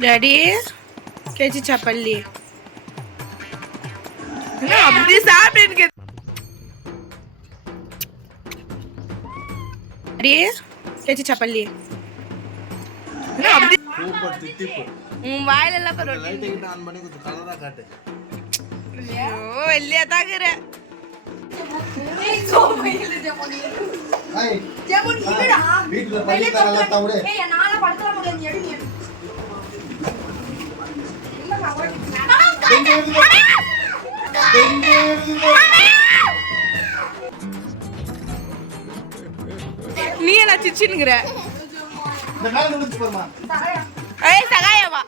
Daddy कैसी छपल ली? ना अपनी साफ़ इनके डैडी कैसी छपल्ली है मोबाइल வீட்ல பள்ளி தரல தவிர நீ என்ன சிச்சுங்கிற ஏய் சகாயவா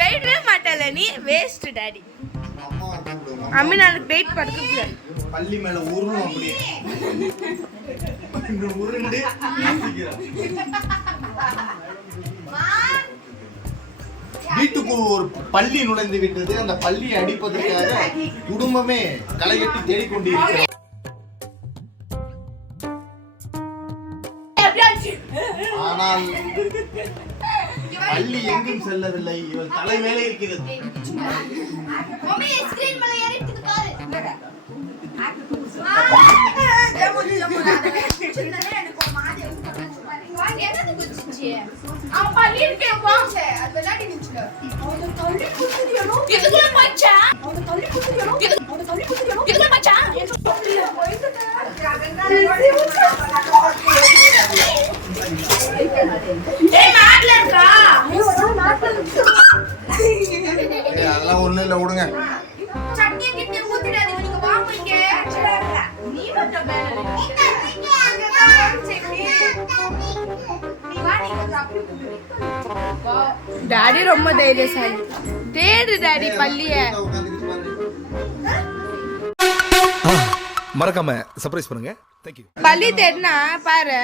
போயிடவே மாட்டல நீ வேஸ்ட் டாடி அம்மா நாளைக்கு வெயிட் படுக்கல பள்ளி மேல உருளும் அப்படியே. இந்த உருண்டு. வீட்டுக்குள் ஒரு பள்ளி நுழைந்து விட்டது. அந்த பள்ளியை அடிப்பதற்காக குடும்பமே களைகட்டி தேடிக்கொண்டிருக்கிறது. ஆனால் பள்ளி எங்கும் செல்லவில்லை. இவள் தலை மேலே இருக்கிறது ஏய், அதெல்லாம் ஒண்ணும் இல்லை விடுங்க. டாடி ரொம்ப தைரியசாலி. தேடு டாடி பள்ளிய. மறக்காம சர்ப்ரைஸ் பண்ணுங்க. தேங்க்யூ பள்ளி தேடினா பாரு.